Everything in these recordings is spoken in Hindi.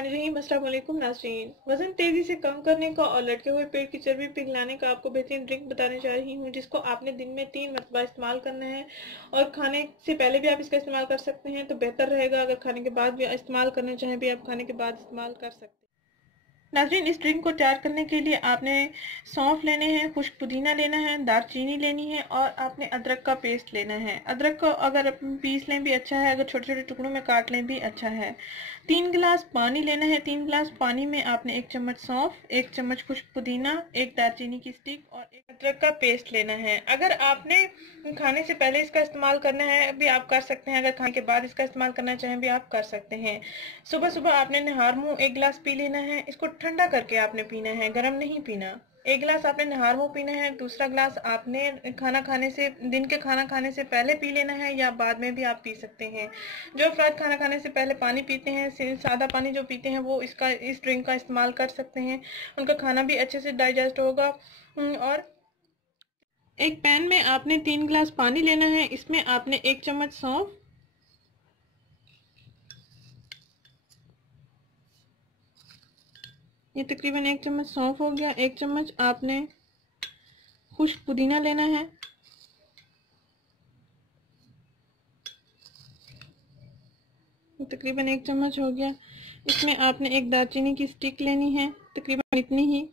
बिस्मिल्लाहिर्रहमानिर्रहीम। अस्सलाम वालेकुम नाज़रीन। वज़न तेज़ी से कम करने का और लटके हुए पेट की चर्बी पिघलाने का आपको बेहतरीन ड्रिंक बताने जा रही हूँ, जिसको आपने दिन में 3 मरतबा इस्तेमाल करना है। और खाने से पहले भी आप इसका इस्तेमाल कर सकते हैं तो बेहतर रहेगा। अगर खाने के बाद भी इस्तेमाल करना चाहें भी आप खाने के बाद इस्तेमाल कर सकते हैं। नाज़रीन, इस ड्रिंक को तैयार करने के लिए आपने सौंफ लेने हैं, खुश्क पुदीना लेना है, दालचीनी लेनी है और आपने अदरक का पेस्ट लेना है। अदरक को अगर पीस लें भी अच्छा है, अगर छोटे छोटे टुकड़ों में काट लें भी अच्छा है। 3 गिलास पानी लेना है। 3 गिलास पानी में आपने 1 चम्मच सौंफ, 1 चम्मच खुश्क पुदीना, 1 दालचीनी की स्टिक और 1 अदरक का पेस्ट लेना है। अगर आपने खाने से पहले इसका इस्तेमाल करना है भी आप कर सकते हैं, अगर खाने के बाद इसका इस्तेमाल करना चाहें भी आप कर सकते हैं। सुबह सुबह आपने निहार मुंह 1 गिलास पी लेना है। इसको ठंडा करके आपने पीना है, गर्म नहीं पीना। 1 गिलास आपने निहार मुंह पीना है। दूसरा गिलास आपने खाना खाने से, दिन के खाना खाने से पहले पी लेना है या बाद में भी आप पी सकते हैं। जो अफराद खाना खाने से पहले पानी पीते हैं, सादा पानी जो पीते हैं, वो इस ड्रिंक का इस्तेमाल कर सकते हैं। उनका खाना भी अच्छे से डाइजेस्ट होगा। और एक पैन में आपने 3 गिलास पानी लेना है। इसमें आपने 1 चम्मच सौंफ, ये तकरीबन 1 चम्मच सौंफ हो गया। 1 चम्मच आपने खुश्क पुदीना लेना है। तकरीबन 1 चम्मच हो गया। इसमें आपने 1 दालचीनी की स्टिक लेनी है, तकरीबन इतनी ही।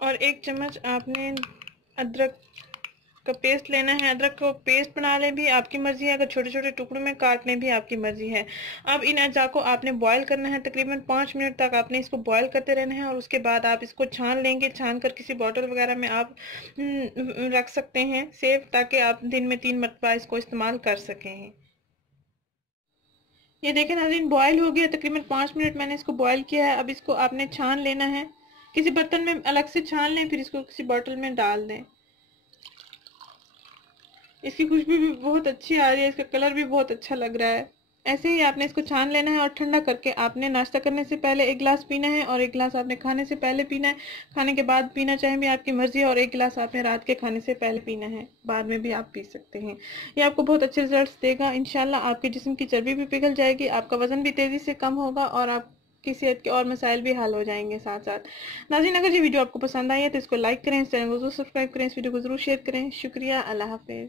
और 1 चम्मच आपने अदरक का पेस्ट लेना है। अदरक को पेस्ट बना लें भी आपकी मर्जी है, अगर छोटे छोटे टुकड़ों में काट लें भी आपकी मर्जी है। अब इन अज्जा को आपने बॉयल करना है। तकरीबन 5 मिनट तक आपने इसको बॉयल करते रहना है और उसके बाद आप इसको छान लेंगे। छान कर किसी बॉटल वगैरह में आप रख सकते हैं सेफ, ताकि आप दिन में 3 मरतबा इसको इस्तेमाल कर सकें। ये देखें नाज़रीन, बॉयल हो गया। तकरीबन 5 मिनट मैंने इसको बॉयल किया है। अब इसको आपने छान लेना है, किसी बर्तन में अलग से छान लें, फिर इसको किसी बॉटल में डाल दें। इसकी खुशबू भी बहुत अच्छी आ रही है, इसका कलर भी बहुत अच्छा लग रहा है। ऐसे ही आपने इसको छान लेना है और ठंडा करके आपने नाश्ता करने से पहले 1 गिलास पीना है और 1 गिलास आपने खाने से पहले पीना है। खाने के बाद पीना चाहें भी आपकी मर्जी है और 1 गिलास आपने रात के खाने से पहले पीना है, बाद में भी आप पी सकते हैं। ये आपको बहुत अच्छे रिजल्ट्स देगा। इंशाल्लाह आपके जिस्म की चर्बी भी पिघल जाएगी, आपका वजन भी तेजी से कम होगा और आप की सेहत के और मसाइल भी हल हो जाएंगे साथ साथ। नाज़रीन, अगर ये वीडियो आपको पसंद आई है तो इसको लाइक करें, इस चैनल को जरूर सब्सक्राइब करें, इस वीडियो को जरूर शेयर करें। शुक्रिया, अल्लाह हाफिज़।